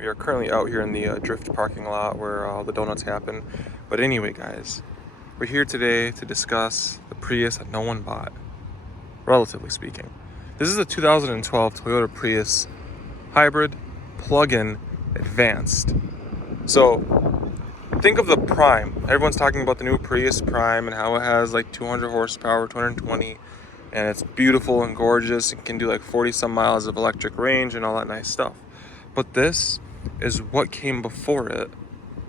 We are currently out here in the Drift parking lot where all the donuts happen. But anyway, guys, we're here today to discuss the Prius that no one bought, relatively speaking. This is a 2012 Toyota Prius hybrid plug-in advanced. So think of the Prime. Everyone's talking about the new Prius Prime and how it has like 200 horsepower, 220, and it's beautiful and gorgeous and can do like 40 some miles of electric range and all that nice stuff. But this is what came before it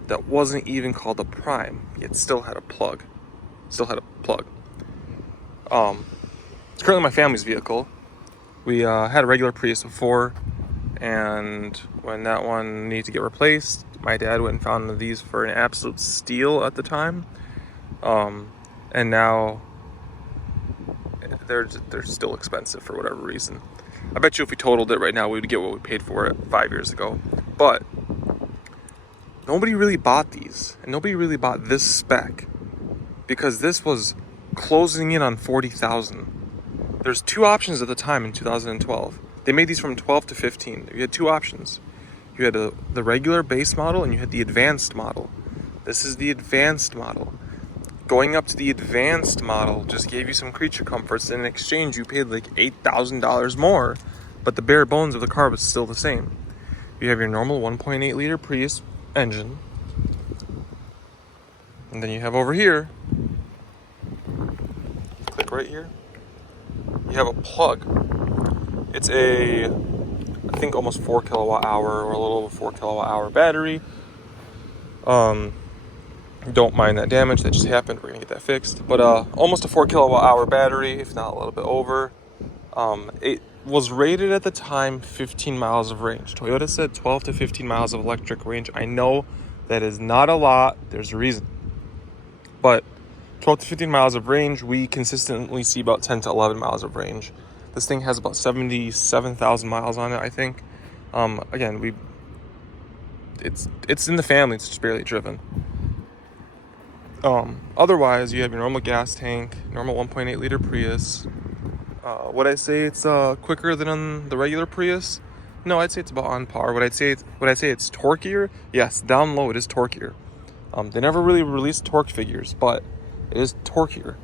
that wasn't even called a Prime, yet still had a plug. It's currently my family's vehicle. We had a regular Prius before, and when that one needed to get replaced, my dad went and found one of these for an absolute steal at the time. And now they're still expensive for whatever reason. I bet you if we totaled it right now, we would get what we paid for it 5 years ago. But nobody really bought these, and nobody really bought this spec because this was closing in on 40,000. There's two options at the time in 2012. They made these from 12 to 15. You had two options. You had the regular base model and you had the advanced model. This is the advanced model. Going up to the advanced model just gave you some creature comforts, and in exchange you paid like $8,000 more, but the bare bones of the car was still the same. You have your normal 1.8 liter Prius engine, and then you have over here, click right here, you have a plug. It's I think almost 4 kilowatt hour or a little over 4 kilowatt hour battery. Don't mind that damage that just happened. We're gonna get that fixed. But almost a 4 kilowatt hour battery, if not a little bit over. It was rated at the time 15 miles of range. Toyota said 12 to 15 miles of electric range. I know that is not a lot. There's a reason. But 12 to 15 miles of range, we consistently see about 10 to 11 miles of range. This thing has about 77,000 miles on it, I think. Again, it's in the family. It's just barely driven. Otherwise, you have your normal gas tank, normal 1.8 liter Prius. Would I say it's quicker than on the regular Prius? No, I'd say it's about on par. Would I say it's torquier? Yes, down low it is torquier. They never really released torque figures, but it is torquier.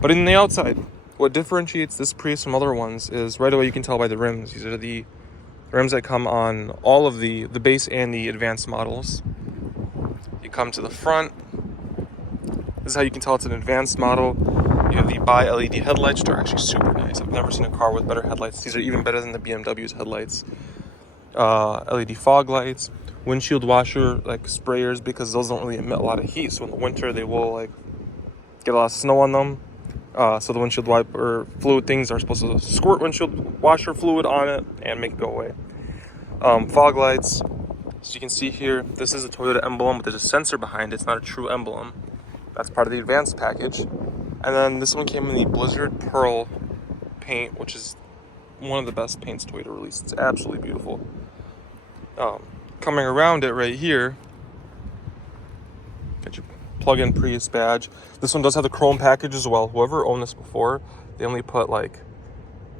But in the outside, what differentiates this Prius from other ones is right away you can tell by the rims. These are the rims that come on all of the base and the advanced models. You come to the front. This is how you can tell it's an advanced model. You have the bi-LED headlights, which are actually super nice. I've never seen a car with better headlights. These are even better than the BMW's headlights. LED fog lights, windshield washer like sprayers, because those don't really emit a lot of heat. So in the winter they will like get a lot of snow on them. So the windshield wiper fluid things are supposed to squirt windshield washer fluid on it and make it go away. Fog lights. As you can see here, this is a Toyota emblem, but there's a sensor behind it. It's not a true emblem. That's part of the advanced package. And then this one came in the Blizzard Pearl paint, which is one of the best paints Toyota released. It's absolutely beautiful. Coming around it right here, got your plug-in Prius badge. This one does have the chrome package as well. Whoever owned this before, they only put I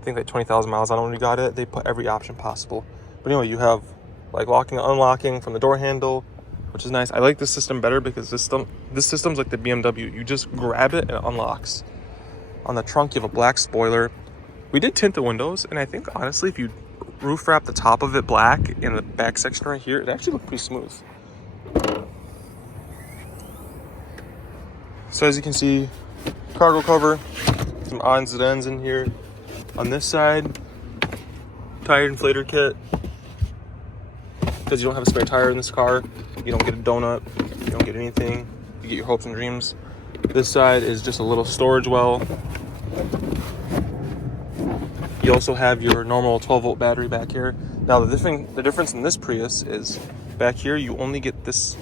think 20,000 miles on it when we got it. They put every option possible. But anyway, you have like locking and unlocking from the door handle, which is nice. I like this system better because this system's like the BMW. You just grab it and it unlocks. On the trunk, you have a black spoiler. We did tint the windows, and I think honestly, if you roof wrap the top of it black in the back section right here, it actually looked pretty smooth. So as you can see, cargo cover, some odds and ends in here. On this side, tire inflator kit. Because you don't have a spare tire in this car, you don't get a donut, you don't get anything, you get your hopes and dreams. This side is just a little storage well. You also have your normal 12-volt battery back here. Now the difference in this Prius is back here you only get this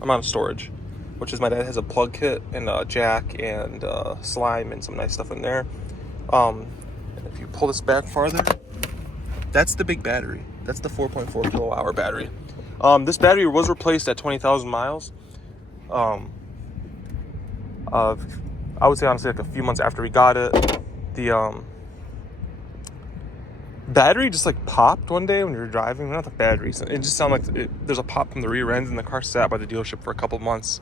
amount of storage, which is my dad has a plug kit and a jack and slime and some nice stuff in there. And if you pull this back farther, that's the big battery. That's the 4.4 kilowatt hour battery. This battery was replaced at 20,000 miles. I would say honestly like a few months after we got it. battery just like popped one day when you were driving. Not the battery, it just sounded like there's a pop from the rear end, and the car sat by the dealership for a couple months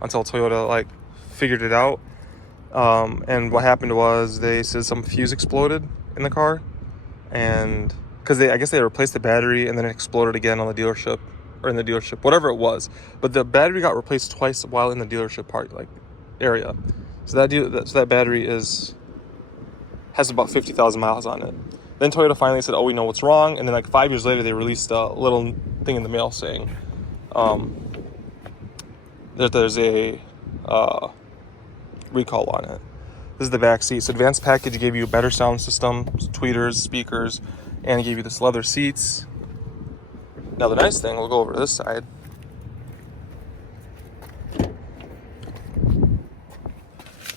until Toyota like figured it out. And what happened was they said some fuse exploded in the car, and because I guess they replaced the battery and then it exploded again on the dealership, or in the dealership, whatever it was. But the battery got replaced twice while in the dealership area. So that battery has about 50,000 miles on it. Then Toyota finally said, "Oh, we know what's wrong," and then like 5 years later, they released a little thing in the mail saying that there's a recall on it. This is the back seats. Advanced package gave you a better sound system, tweeters, speakers, and it gave you this leather seats. Now the nice thing, we'll go over to this side.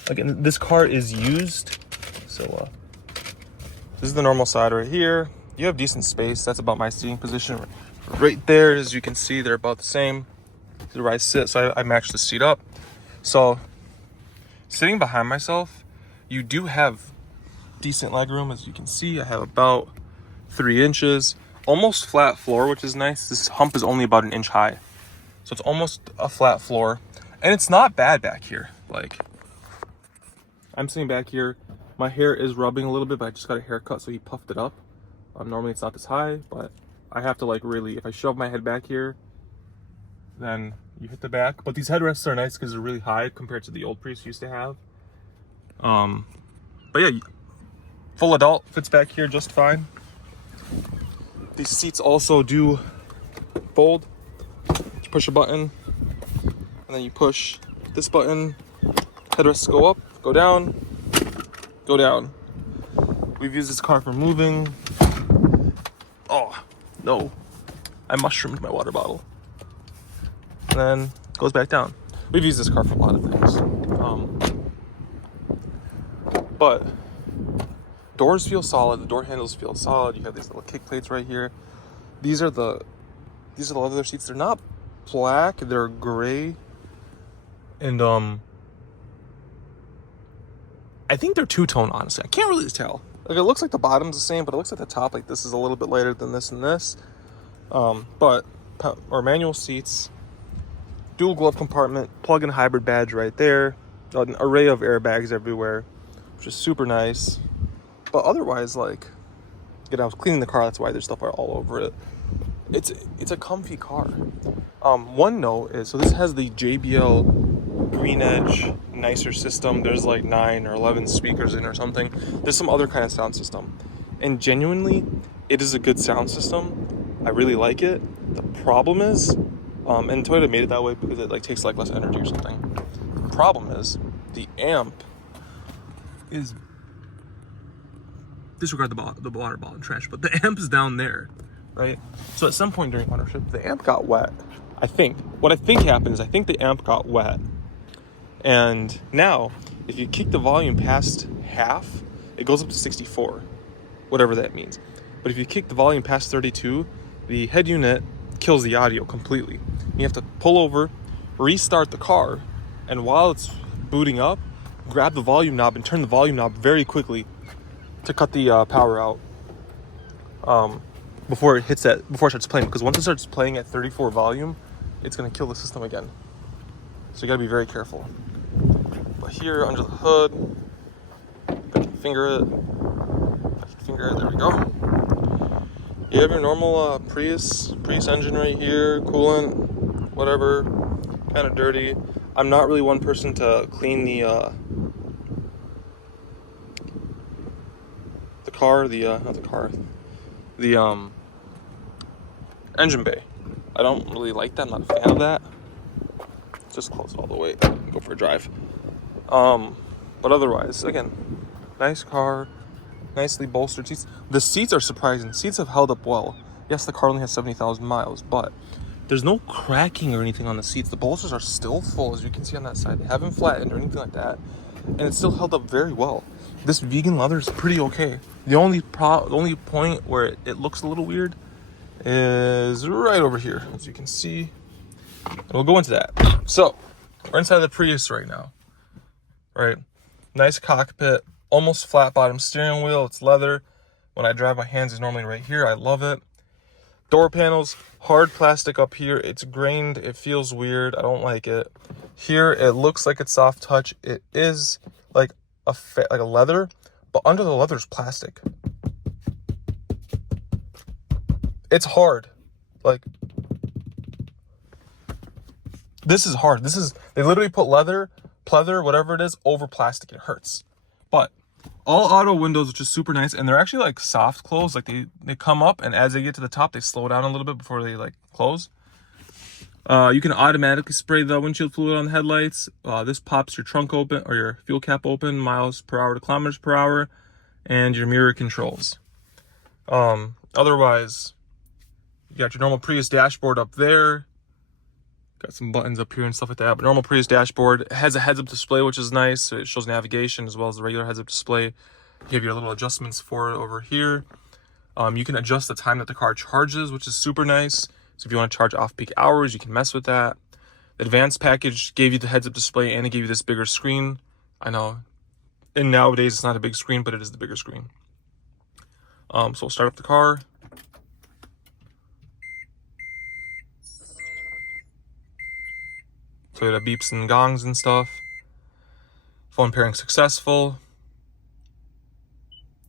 Again, this car is used, so this is the normal side right here. You have decent space. That's about my seating position. Right there, as you can see, they're about the same to where I sit, so I matched the seat up. So sitting behind myself, you do have decent leg room. As you can see, I have about 3 inches, almost flat floor, which is nice. This hump is only about 1 inch high, so it's almost a flat floor, and it's not bad back here. Like, I'm sitting back here, my hair is rubbing a little bit, but I just got a haircut, so he puffed it up. Normally it's not this high, but I have to like really, if I shove my head back here, then you hit the back. But these headrests are nice because they're really high compared to the old Prius used to have. But yeah, full adult fits back here just fine. These seats also do fold. You push a button, and then you push this button. Headrests go up, go down, go down. We've used this car for moving. Oh, no. I mushroomed my water bottle. And then goes back down. We've used this car for a lot of things. But doors feel solid. The door handles feel solid. You have these little kick plates right here. These are the leather seats. They're not black. They're gray. And I think they're two-tone, honestly. I can't really tell. Like, it looks like the bottom's the same, but it looks like the top, like this is a little bit lighter than this and this. But our manual seats, dual glove compartment, plug-in hybrid badge right there, an array of airbags everywhere, which is super nice. But otherwise, like, I was cleaning the car, that's why there's stuff all over it. It's a comfy car. One note is, so this has the JBL Green Edge nicer system. There's like 9 or 11 speakers in or something. There's some other kind of sound system, and genuinely it is a good sound system. I really like it. The problem is, and Toyota made it that way because it like takes like less energy or something. The problem is the amp is, disregard the water bottle and trash, but the amp is down there, right? So at some point during ownership, the amp got wet. What I think happened is I think the amp got wet. And now, if you kick the volume past half, it goes up to 64, whatever that means. But if you kick the volume past 32, the head unit kills the audio completely. You have to pull over, restart the car, and while it's booting up, grab the volume knob and turn the volume knob very quickly to cut the power out before it starts playing. Because once it starts playing at 34 volume, it's going to kill the system again. So you got to be very careful. But here under the hood, if I can finger it, there we go. You have your normal Prius engine right here, coolant, whatever, kind of dirty. I'm not really one person to clean the engine bay. I don't really like that. I'm not a fan of that. Just close it all the way, go for a drive. But otherwise, again, nice car, nicely bolstered seats. The seats are surprising. Seats have held up well. Yes, the car only has 70,000 miles, but there's no cracking or anything on the seats. The bolsters are still full, as you can see on that side. They haven't flattened or anything like that, and it's still held up very well. This vegan leather is pretty okay. The only point where it looks a little weird is right over here, as you can see. And we'll go into that. So, we're inside the Prius right now. Right? Nice cockpit, almost flat bottom steering wheel. It's leather. When I drive, my hands is normally right here. I love it. Door panels, hard plastic up here. It's grained. It feels weird. I don't like it. Here, it looks like it's soft touch. It is like a leather, but under the leather is plastic. It's hard. Like, this is hard. They literally put leather, pleather, whatever it is, over plastic. It hurts. But all auto windows, which is super nice, and they're actually like soft close. Like they come up, and as they get to the top, they slow down a little bit before they like close. You can automatically spray the windshield fluid on the headlights. This pops your trunk open, or your fuel cap open, miles per hour to kilometers per hour, and your mirror controls. Otherwise, you got your normal Prius dashboard up there. Got some buttons up here and stuff like that. But normal Prius dashboard. It has a heads-up display, which is nice. So it shows navigation as well as the regular heads-up display. You have your little adjustments for it over here. You can adjust the time that the car charges, which is super nice. So if you want to charge off-peak hours, you can mess with that. The advanced package gave you the heads-up display, and it gave you this bigger screen. I know, and nowadays it's not a big screen, but it is the bigger screen. So we'll start up the car. Toyota beeps and gongs and stuff. Phone pairing successful.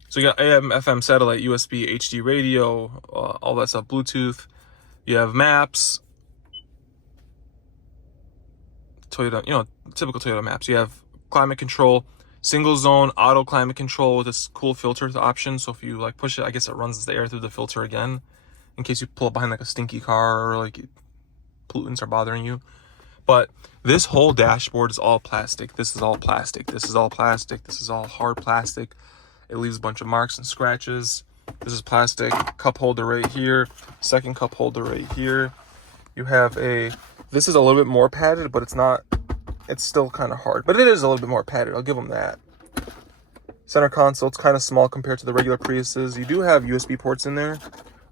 So you got AM, FM, satellite, USB, HD radio, all that stuff, Bluetooth. You have maps. Toyota, typical Toyota maps. You have climate control, single zone, auto climate control with this cool filter option. So if you like push it, I guess it runs the air through the filter again, in case you pull up behind like a stinky car or like pollutants are bothering you. But this whole dashboard is all plastic. This is all plastic. This is all plastic. This is all hard plastic. It leaves a bunch of marks and scratches. This is plastic. Cup holder right here. Second cup holder right here. You have this is a little bit more padded, but it's still kind of hard. But it is a little bit more padded. I'll give them that. Center console, it's kind of small compared to the regular Priuses. You do have USB ports in there,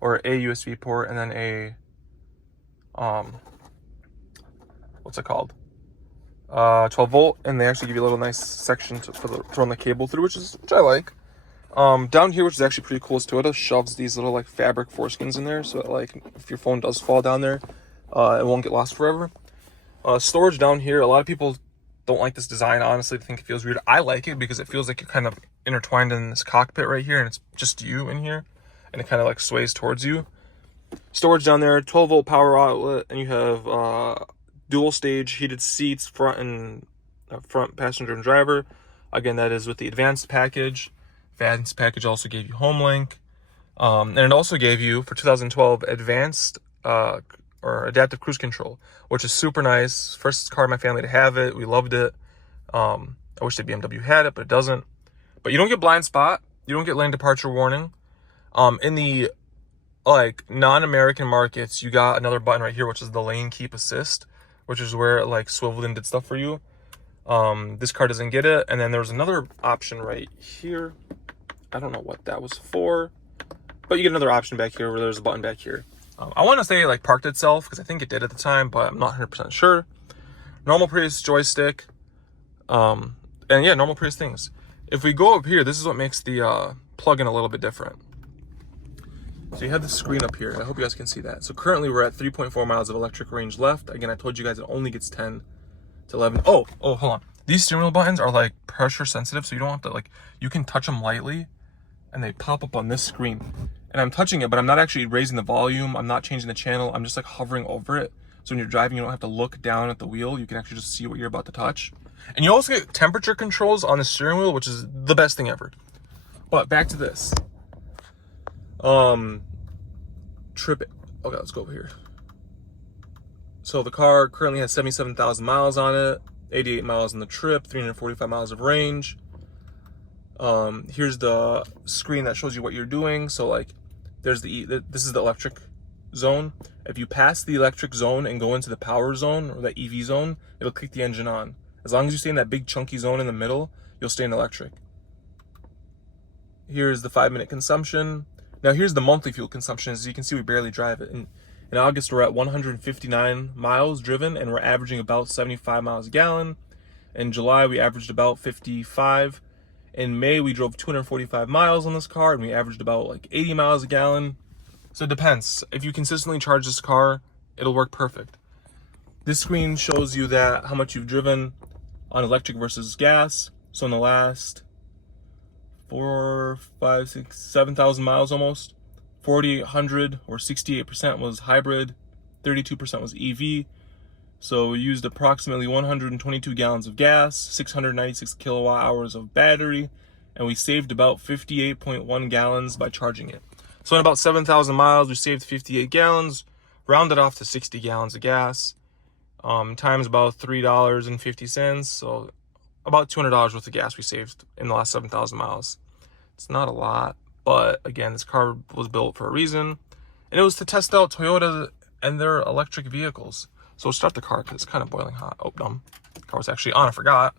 or a USB port, and then a, what's it called? 12 volt, and they actually give you a little nice section to run the cable through, which I like. Down here, which is actually pretty cool, is Toyota shoves these little like fabric foreskins in there, so that like if your phone does fall down there, it won't get lost forever. Storage down here, a lot of people don't like this design, honestly. They think it feels weird. I like it because it feels like you're kind of intertwined in this cockpit right here, and it's just you in here, and it kind of like sways towards you. Storage down there, 12 volt power outlet, and you have dual stage heated seats, front passenger and driver. Again, that is with the advanced package. Advanced package also gave you HomeLink, and it also gave you for 2012 advanced or adaptive cruise control, which is super nice. First car in my family to have it. We loved it. I wish the BMW had it, but it doesn't. But you don't get blind spot. You don't get lane departure warning. In the like non-American markets, you got another button right here, which is the lane keep assist, which is where it like swiveled and did stuff for you. This car doesn't get it. And then there's another option right here. I don't know what that was for, but you get another option back here where there's a button back here. I want to say it like parked itself because I think it did at the time, but I'm not 100% sure. Normal Prius joystick. And yeah, normal Prius things. If we go up here, this is what makes the plug-in a little bit different. So you have the screen up here. I hope you guys can see that. So currently we're at 3.4 miles of electric range left. Again, I told you guys it only gets 10 to 11. Oh, hold on. These steering wheel buttons are like pressure sensitive, so you don't have to you can touch them lightly and they pop up on this screen. And I'm touching it, but I'm not actually raising the volume. I'm not changing the channel. I'm just like hovering over it. So when you're driving, you don't have to look down at the wheel. You can actually just see what you're about to touch. And you also get temperature controls on the steering wheel, which is the best thing ever. But back to this. Okay, let's go over here. So the car currently has 77,000 miles on it, 88 miles on the trip, 345 miles of range. Here's the screen that shows you what you're doing. So like there's this is the electric zone. If you pass the electric zone and go into the power zone or the EV zone, it'll kick the engine on. As long as you stay in that big chunky zone in the middle, you'll stay in electric. Here's the 5-minute consumption. Now here's the monthly fuel consumption. As you can see, we barely drive it. In August, we're at 159 miles driven, and we're averaging about 75 miles a gallon. In July, we averaged about 55. In May, we drove 245 miles on this car, and we averaged about like 80 miles a gallon. So it depends. If you consistently charge this car, it'll work perfect. This screen shows you that how much you've driven on electric versus gas. So in the last 7,000 miles almost, 4,800 or 68% was hybrid, 32% was EV. So we used approximately 122 gallons of gas, 696 kilowatt hours of battery, and we saved about 58.1 gallons by charging it. So in about 7,000 miles, we saved 58 gallons, rounded off to 60 gallons of gas, times about $3.50. So about $200 worth of gas we saved in the last 7,000 miles. It's not a lot, but again, this car was built for a reason, and it was to test out Toyota and their electric vehicles. So start the car because it's kind of boiling hot. Oh, dumb. The car was actually on, I forgot.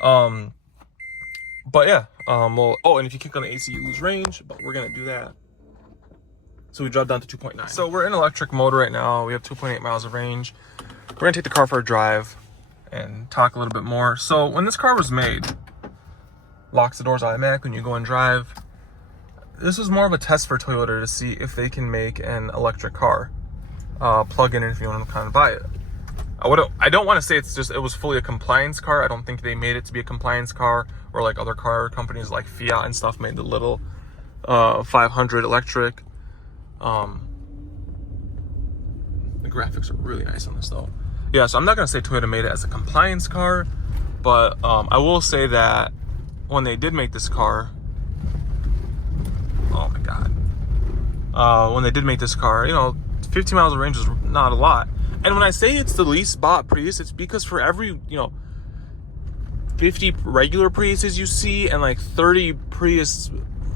But yeah, well, oh, and if you kick on the AC, you lose range, but we're gonna do that. So we dropped down to 2.9. So we're in electric mode right now. We have 2.8 miles of range. We're gonna take the car for a drive and talk a little bit more. So when this car was made, locks the doors automatic when you go and drive. This was more of a test for Toyota to see if they can make an electric car. Plug-in if you want to kind of buy it. I don't want to say it was fully a compliance car. I don't think they made it to be a compliance car, or like other car companies like Fiat and stuff made the little 500 electric. The graphics are really nice on this though. Yeah, so I'm not gonna say Toyota made it as a compliance car, but I will say that when they did make this car, oh my god, when they did make this car, 15 miles of range is not a lot. And when I say it's the least bought Prius, it's because for every, 50 regular Priuses you see, and like 30 Prius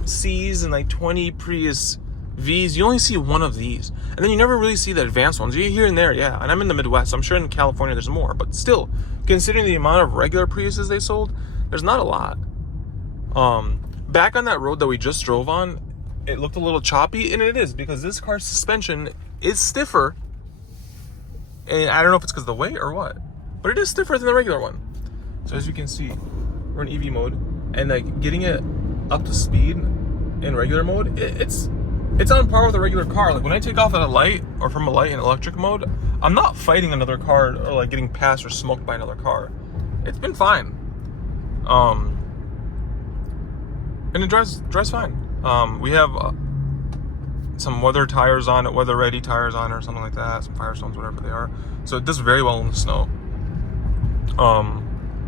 Cs and like 20 Prius Vs, you only see one of these. And then you never really see the advanced ones. You here and there, yeah. And I'm in the Midwest. I'm sure in California there's more. But still, considering the amount of regular Priuses they sold, there's not a lot. Back on that road that we just drove on, it looked a little choppy, and it is because this car's suspension is stiffer, and I don't know if it's because of the weight or what, but it is stiffer than the regular one. So as you can see, we're in EV mode, and like getting it up to speed in regular mode, it's on par with a regular car. Like when I take off at a light or from a light in electric mode, I'm not fighting another car or like getting passed or smoked by another car. It's been fine, and it drives fine. We have some weather tires on it, weather ready tires on it or something like that, some Firestones, whatever they are. So it does very well in the snow.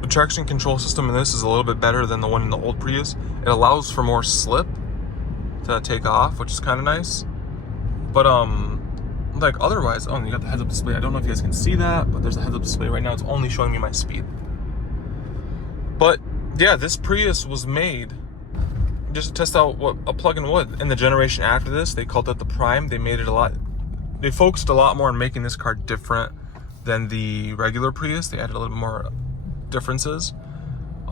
The traction control system in this is a little bit better than the one in the old Prius. It allows for more slip to take off, which is kind of nice. But like otherwise, oh, you got the heads-up display. I don't know if you guys can see that, but there's a heads-up display right now. It's only showing me my speed. But yeah, this Prius was made just to test out what a plug-in would. In the generation after this, they called it the Prime. They focused a lot more on making this car different than the regular Prius. They added a little bit more differences.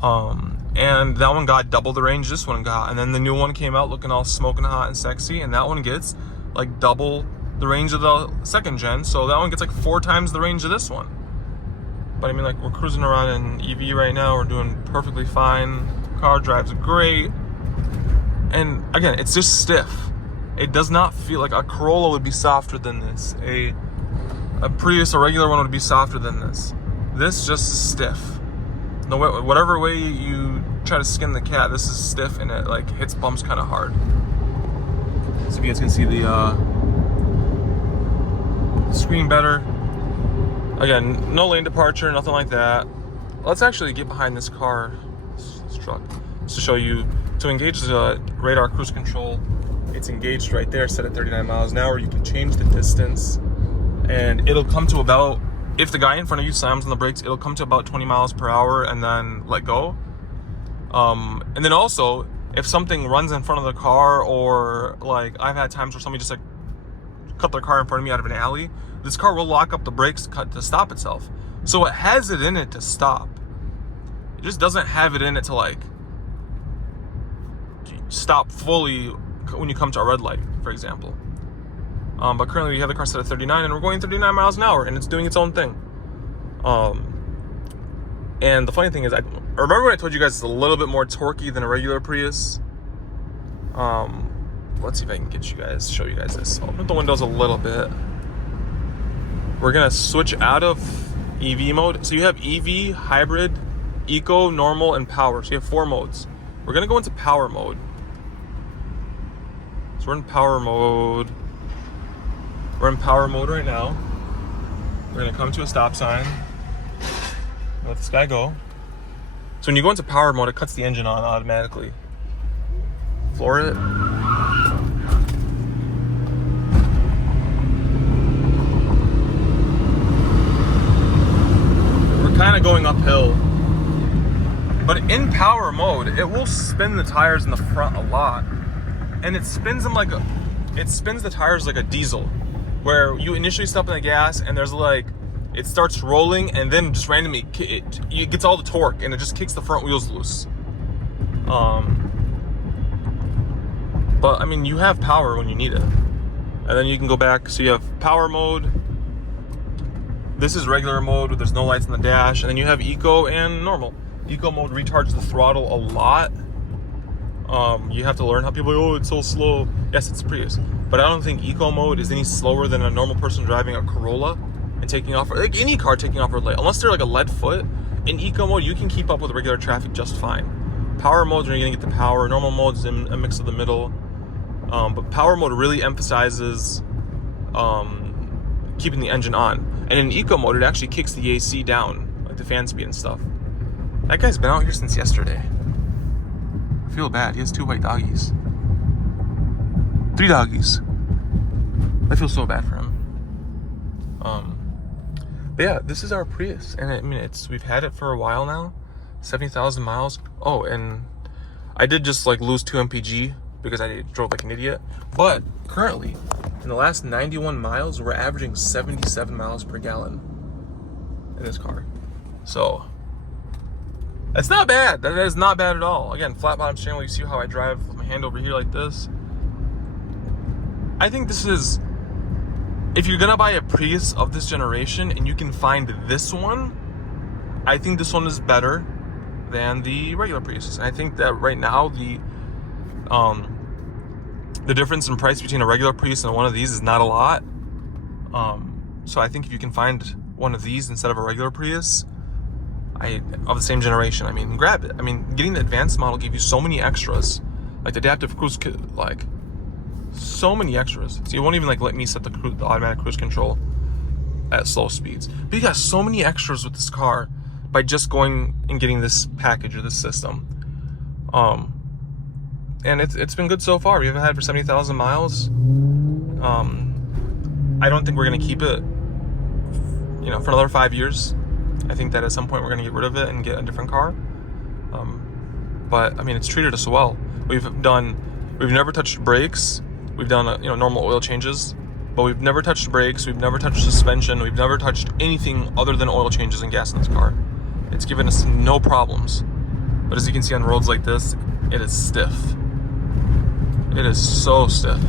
And that one got double the range this one got. And then the new one came out looking all smoking hot and sexy, and that one gets like double the range of the second gen. So that one gets like 4 times the range of this one. But I mean, like, we're cruising around in EV right now. We're doing perfectly fine. Car drives great. And again, it's just stiff. It does not feel like a Corolla would be softer than this. A Prius, a regular one, would be softer than this. This just is stiff. Whatever way you try to skin the cat, this is stiff, and it like hits bumps kind of hard. So if you guys can see the screen better. Again, no lane departure, nothing like that. Let's actually get behind this car, this truck, just to show you. To engage the radar cruise control, it's engaged right there, set at 39 miles an hour. You can change the distance, and it'll come to about, if the guy in front of you slams on the brakes, it'll come to about 20 miles per hour and then let go. And then also, if something runs in front of the car, or like I've had times where somebody just like cut their car in front of me out of an alley, this car will lock up the brakes to stop itself. So it has it in it to stop. It just doesn't have it in it to like stop fully when you come to a red light, for example. But currently we have the car set at 39, and we're going 39 miles an hour, and it's doing its own thing. And the funny thing is, I remember when I told you guys it's a little bit more torquey than a regular Prius. Let's see if I can show you guys this. Open up the windows a little bit. We're gonna switch out of EV mode. So you have EV, hybrid, eco, normal, and power. So you have 4 modes. We're gonna go into power mode. So we're in power mode. We're in power mode right now. We're gonna come to a stop sign. Let this guy go. So when you go into power mode, it cuts the engine on automatically. Floor it. We're kind of going uphill. But in power mode, it will spin the tires in the front a lot. And it spins them it spins the tires like a diesel. Where you initially step on the gas and there's it starts rolling and then just randomly it gets all the torque and it just kicks the front wheels loose. But I mean, you have power when you need it. And then you can go back, so you have power mode. This is regular mode, there's no lights on the dash. And then you have eco and normal. Eco mode recharges the throttle a lot. You have to learn how people are like, oh, it's so slow. Yes, it's Prius. But I don't think eco mode is any slower than a normal person driving a Corolla and taking off, like any car taking off red light. Unless they're like a lead foot, in eco mode, you can keep up with regular traffic just fine. Power mode, you're gonna get the power. Normal mode is in a mix of the middle. But power mode really emphasizes keeping the engine on. And in eco mode, it actually kicks the AC down, like the fan speed and stuff. That guy's been out here since yesterday. I feel bad. He has 2 white doggies. 3 doggies. I feel so bad for him. But yeah, this is our Prius, and I mean, we've had it for a while now. 70,000 miles. Oh, and I did just lose 2 mpg because I drove like an idiot. But currently, in the last 91 miles, we're averaging 77 miles per gallon in this car. So that's not bad. That is not bad at all. Again, flat bottom steering wheel. You see how I drive with my hand over here like this? I think this is, if you're gonna buy a Prius of this generation and you can find this one, I think this one is better than the regular Prius. And I think that right now the difference in price between a regular Prius and one of these is not a lot. So I think if you can find one of these instead of a regular Prius, of the same generation, I mean, grab it. I mean, getting the advanced model gave you so many extras, like the adaptive cruise, so many extras. So you won't even let me set the automatic cruise control at slow speeds. But you got so many extras with this car by just going and getting this package or this system. And it's been good so far. We haven't had it for 70,000 miles. I don't think we're gonna keep it, for another 5 years. I think that at some point we're gonna get rid of it and get a different car. But I mean, it's treated us well. We've never touched brakes. We've done normal oil changes, but we've never touched brakes. We've never touched suspension. We've never touched anything other than oil changes and gas in this car. It's given us no problems. But as you can see on roads like this, it is stiff. It is so stiff.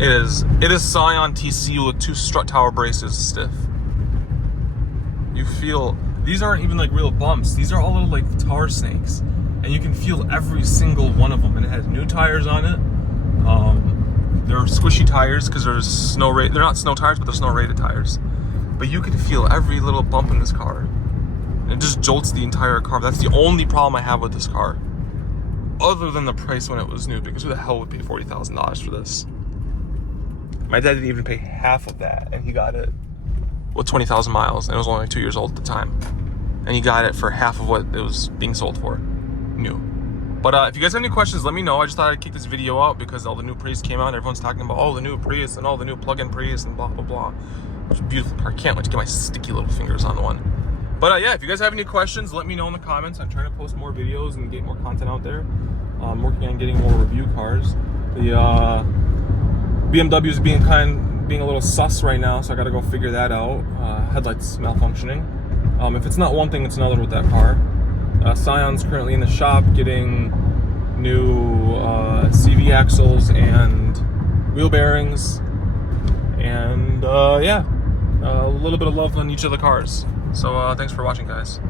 It is Scion TC with 2 strut tower braces stiff. You feel, these aren't even real bumps. These are all little tar snakes. And you can feel every single one of them. And it has new tires on it. They're squishy tires because they're not snow tires, but they're snow rated tires. But you can feel every little bump in this car. And it just jolts the entire car. That's the only problem I have with this car. Other than the price when it was new, because who the hell would pay $40,000 for this? My dad didn't even pay half of that, and he got it with 20,000 miles, and it was only 2 years old at the time. And he got it for half of what it was being sold for, new. But if you guys have any questions, let me know. I just thought I'd kick this video out because all the new Prius came out, and everyone's talking about, oh, the new Prius and all the new plug-in Prius and blah, blah, blah. It's a beautiful car. I can't wait to get my sticky little fingers on the one. But yeah, if you guys have any questions, let me know in the comments. I'm trying to post more videos and get more content out there. I'm working on getting more review cars. The BMW is being a little sus right now, so I gotta go figure that out. Headlights malfunctioning. If it's not one thing, it's another with that car. Scion's currently in the shop getting new CV axles and wheel bearings, and yeah, a little bit of love on each of the cars. So thanks for watching, guys.